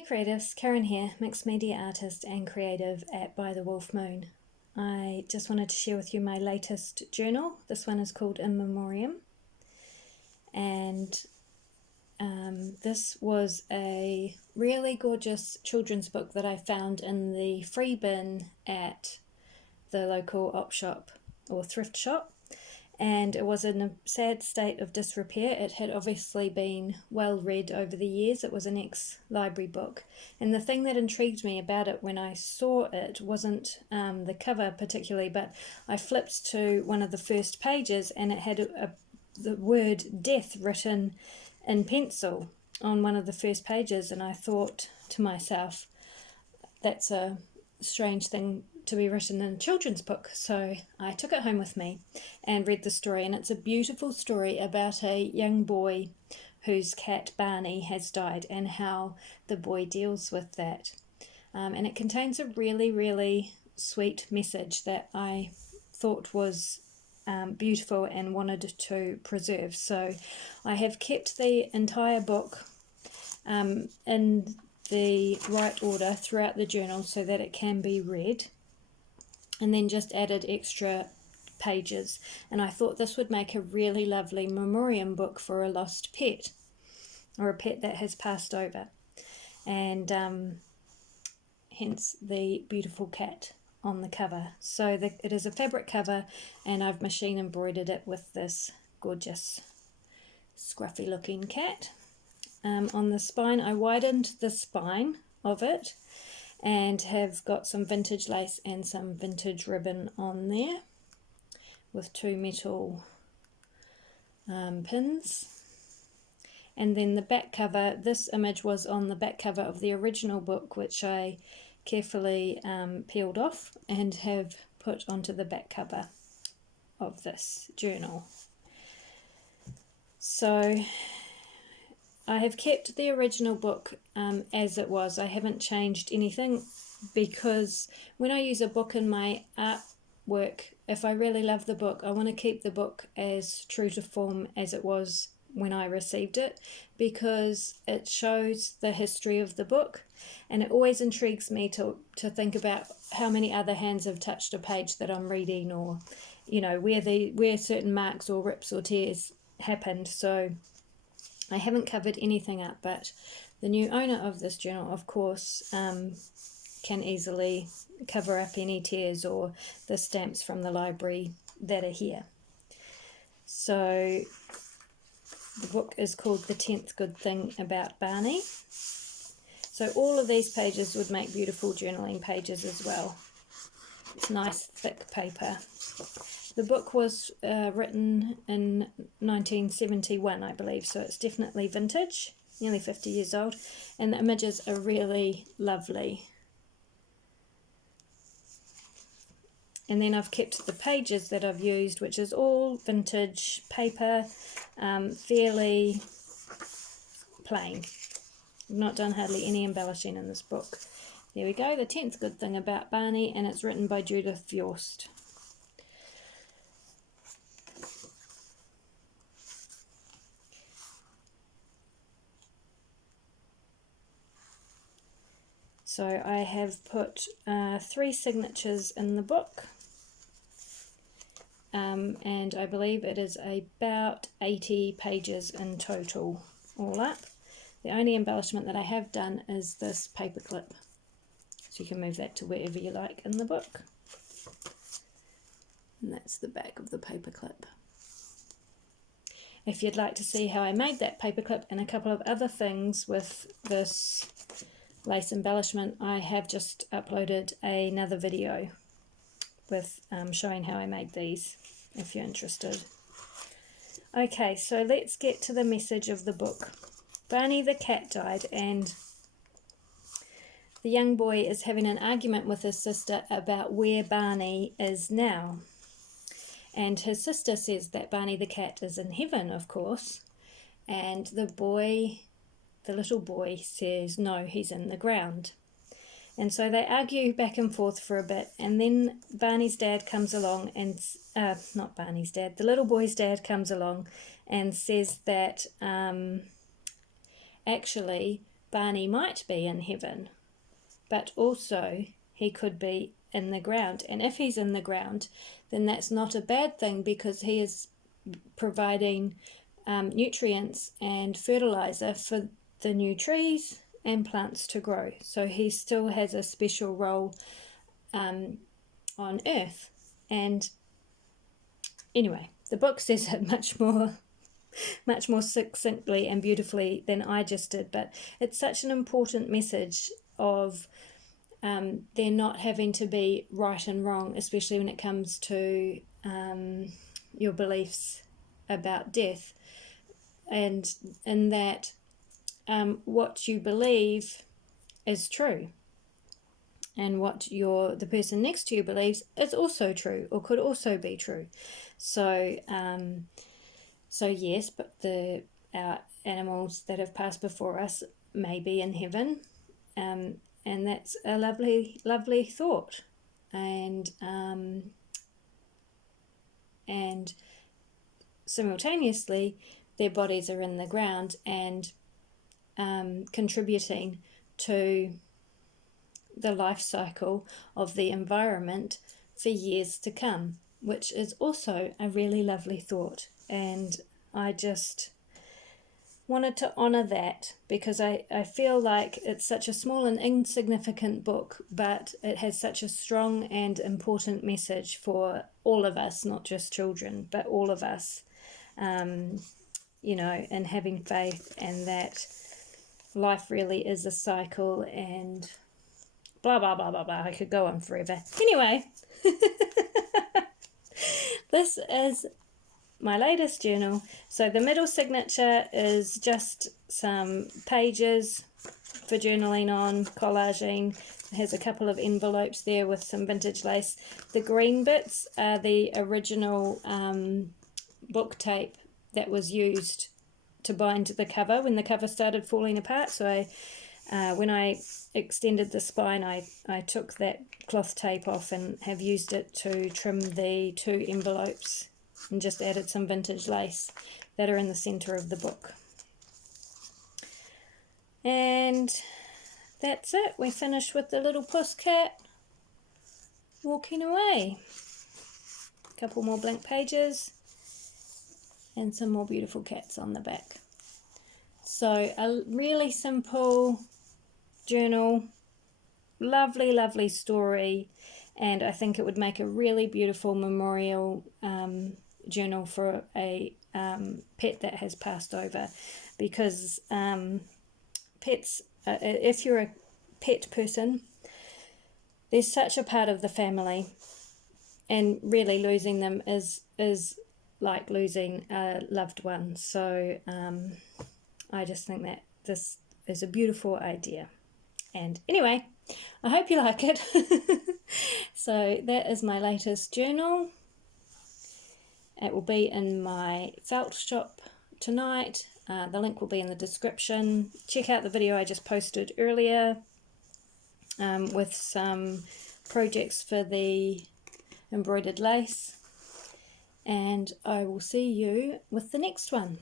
Hey creatives, Karen here, mixed media artist and creative at By the Wolf Moon. I just wanted to share with you my latest journal. This one is called In Memoriam, and this was a really gorgeous children's book that I found in the free bin at the local op shop or thrift shop, and it was in a sad state of disrepair. It had obviously been well read over the years. It was an ex-library book, and the thing that intrigued me about it when I saw it wasn't the cover particularly, but I flipped to one of the first pages and it had the word death written in pencil on one of the first pages, and I thought to myself, that's a strange thing to be written in a children's book. So I took it home with me and read the story, and it's a beautiful story about a young boy whose cat Barney has died and how the boy deals with that. And it contains a really sweet message that I thought was beautiful and wanted to preserve. So I have kept the entire book in the right order throughout the journal so that it can be read, and then just added extra pages. And I thought this would make a really lovely memoriam book for a lost pet or a pet that has passed over, and hence the beautiful cat on the cover. So it is a fabric cover, and I've machine embroidered it with this gorgeous scruffy looking cat. On the spine, I widened the spine of it and have got some vintage lace and some vintage ribbon on there with two metal pins. And then the back cover, this image was on the back cover of the original book, which I carefully peeled off and have put onto the back cover of this journal. So I have kept the original book as it was. I haven't changed anything, because when I use a book in my artwork, if I really love the book, I want to keep the book as true to form as it was when I received it, because it shows the history of the book, and it always intrigues me to think about how many other hands have touched a page that I'm reading, or where certain marks or rips or tears happened. So I haven't covered anything up, but the new owner of this journal, of course, can easily cover up any tears or the stamps from the library that are here. So the book is called The 10th Good Thing About Barney. So all of these pages would make beautiful journaling pages as well. It's nice thick paper. The book was written in 1971, I believe, so it's definitely vintage, nearly 50 years old, and the images are really lovely. And then I've kept the pages that I've used, which is all vintage paper, fairly plain. I've not done hardly any embellishing in this book. There we go, The 10th Good Thing About Barney, and it's written by Judith Fjost. So I have put 3 signatures in the book, and I believe it is about 80 pages in total, all up. The only embellishment that I have done is this paperclip, so you can move that to wherever you like in the book. And that's the back of the paperclip. If you'd like to see how I made that paperclip and a couple of other things with this lace embellishment, I have just uploaded another video with showing how I made these, if you're interested. Okay, so let's get to the message of the book. Barney the cat died, and the young boy is having an argument with his sister about where Barney is now. And his sister says that Barney the cat is in heaven, of course, and the little boy says no, he's in the ground. And so they argue back and forth for a bit, and then Barney's dad comes along and not Barney's dad, the little boy's dad comes along and says that actually Barney might be in heaven, but also he could be in the ground. And if he's in the ground, then that's not a bad thing, because he is providing nutrients and fertilizer for the new trees and plants to grow. So he still has a special role on earth. And anyway, the book says it much more succinctly and beautifully than I just did, but it's such an important message of there not having to be right and wrong, especially when it comes to your beliefs about death, and in that what you believe is true, and what the person next to you believes is also true, or could also be true. So yes, but our animals that have passed before us may be in heaven, and that's a lovely thought, and simultaneously their bodies are in the ground and contributing to the life cycle of the environment for years to come, which is also a really lovely thought. And I just wanted to honour that, because I feel like it's such a small and insignificant book, but it has such a strong and important message for all of us, not just children, but all of us, and having faith, and that life really is a cycle, and blah, blah, blah, blah, blah. I could go on forever. Anyway, this is my latest journal. So the middle signature is just some pages for journaling on, collaging. It has a couple of envelopes there with some vintage lace. The green bits are the original book tape that was used to bind the cover when the cover started falling apart. So when I extended the spine, I took that cloth tape off and have used it to trim the 2 envelopes, and just added some vintage lace that are in the centre of the book. And that's it. We're finished with the little puss cat walking away. A couple more blank pages and some more beautiful cats on the back. So a really simple journal, lovely story, and I think it would make a really beautiful memorial journal for a pet that has passed over, because pets, if you're a pet person, they're such a part of the family, and really losing them is like losing a loved one. So I just think that this is a beautiful idea. And anyway, I hope you like it. So that is my latest journal. It will be in my felt shop tonight. The link will be in the description. Check out the video I just posted earlier with some projects for the embroidered lace. And I will see you with the next one.